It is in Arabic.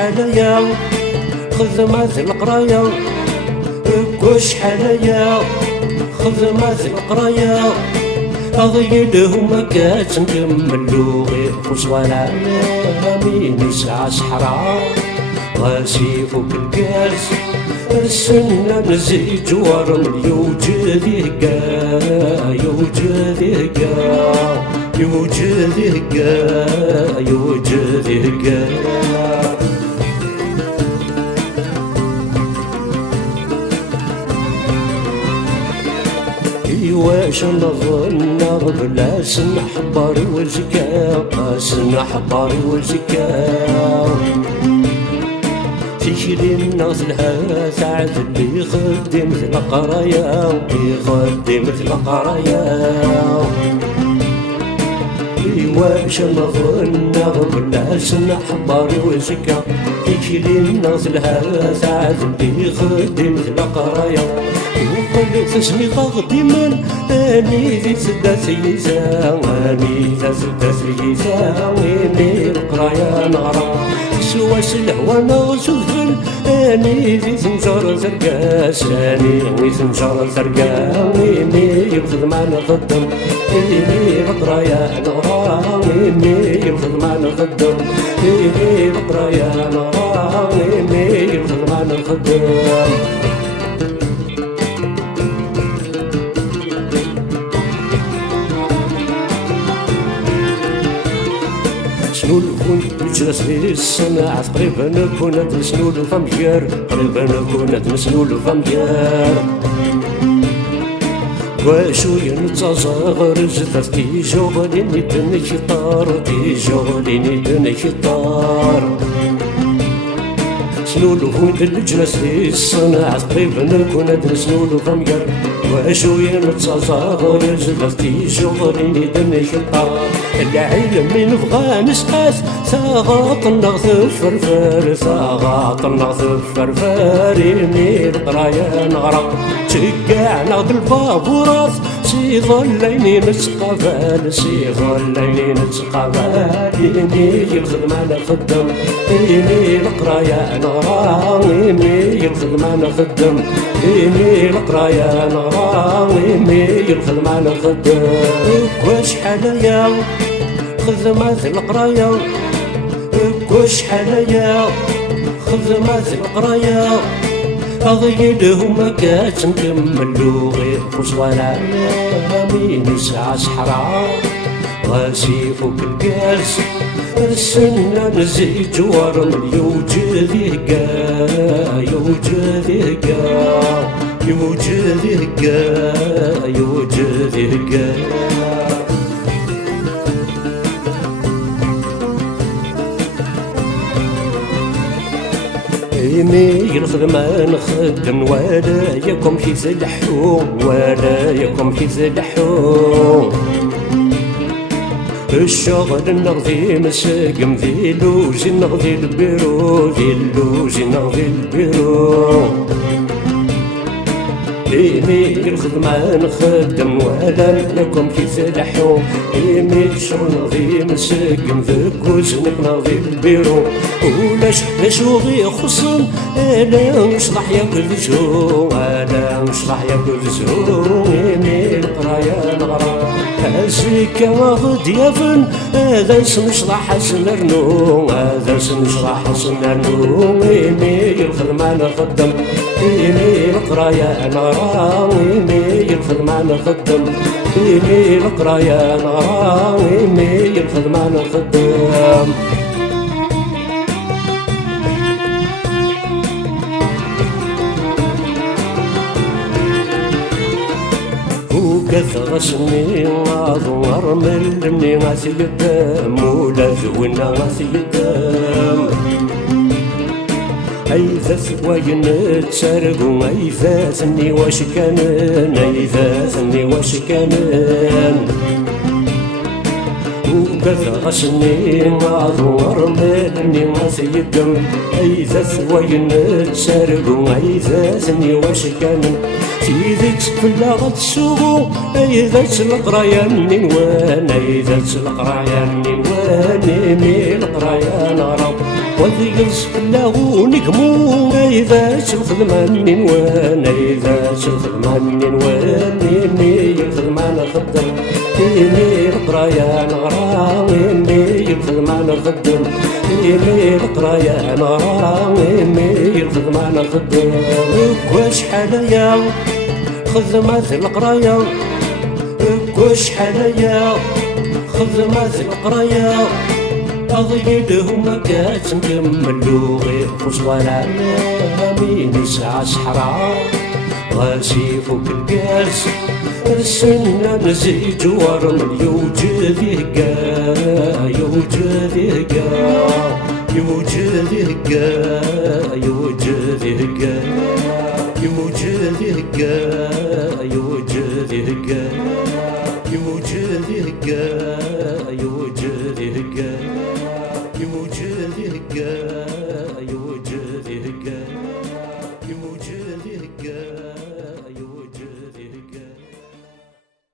حنايا خدمة القراية كوش حنايا خدمة القراية أغيدهم كاس نكملو غير خصوة مين يسعى صحراء غاسي فوق الكاس السنة نزيد جوار يوجد يهقا يوجد يهقا يوجد يهقا يوجد يهقا واش نظن بلا سن حباري وزكا سن حباري وزكا تشري الناس لها ساعد اللي يخدم القرايا يخدم القرايا واش نظن بلا سن حباري وزكا تشري الناس لها ساعد اللي يخدم القرايا وقلت اسمي خديما اني ذي سدا سيزا اني ذا سدا سيزا ويني القرايا نغرا سواس الهوى نغسوفن اني ذي زنجر زرقاس اني ذي زنجر زرقا ويني الخدمة نخدم ويني القرايا نغرا ويني الخدمة نخدم ويني القرايا نغرا ويني الخدمة نخدم شنو كنت نجلس في الصناعة قريبا كنت مسنول فمجار قريبا كنت مسنول فمجار وشوية نتصغر جثث تيجوليني تنشطار تيجوليني تنشطار شنو كنت نجلس في الصناعة قريبا كنت مسنول فمجار وشوية نتصغر جثث تيجوليني تنشطار العلم من بغى نسقاس ساغاط النغث فرفار ساغاط النغث فرفار يمي القرايا نغرق تشقعنا بالبابورات سيظليني نتقابل سيظليني نتقابل يمي الخدمة نخدم يمي القرايا نغرق يمي الخدمة نخدم يمي القرايا نغرق يمي الخدمة نخدم واش حنايا خدمة القراية كوش حنايا خدمة القراية أغيدهم كاس نكملو غير خصوة مين يسعى صحراء غاسي فوق الكاس السنة نزيد جوار يوجد يهقا يوجد يهقا يوجد يهقا يوجد يهقا يمي الخدمة نخدم ولا يكم شي سلحو ولا يكم شي سلحو الشغل نغذي مساقم ذي لوز نغذي البيرو ذي اللوز نغذي البيرو يمي الخدمة نخدم ولا لكم كي تلحو يمي الشغل نغذي مساقم ذكوز نغذي البيرو ولاش وغي خصم انا نشرح ياكل زهو انا نشرح ياكل زهو يمي القرايا نغرا هزيكا واخد يافن هذا نشرح سنرنو هذا نشرح سنرنو يمي الخدمة نخدم يمي القرايا نغرا يمي الخدمة نخدم يمي القرايا نغرا يمي الخدمة نخدم وكثر اسمي أظهر من لمني غاسي قدام ولا زوينا غاسي قدام أيذا سواين تسرقو أيذا سني واش كانن أيذا سني واش كانن وكذا غسني أظهر مني غاسي قدام أيذا سواين تسرقو أيذا سني واش كانن سيدك فلا غتسوقو أيذا القرايا منين وين أيذا القرايا منين وين يمي القرايا نغرب وذي يصف الله نجمو إذا شوف الماني نوان إذا شوف الماني نوان إني الخدمة نخدم إني القراية نغرا إني الخدمة نخدم إني القراية نغرا إني الخدمة نخدم كواش حاليا خدمة القراية كواش حاليا خدمة القراية أضيلهم مكاس نكملو غير خصوة العالمين نسعى صحراء غاسي فوق الكاس السنة نزيد ورمل يوجد هكا يوجد هكا يوجد هكا يوجد هكا يوجد هكا يوجد هكا يوجد هكا يوجد هكا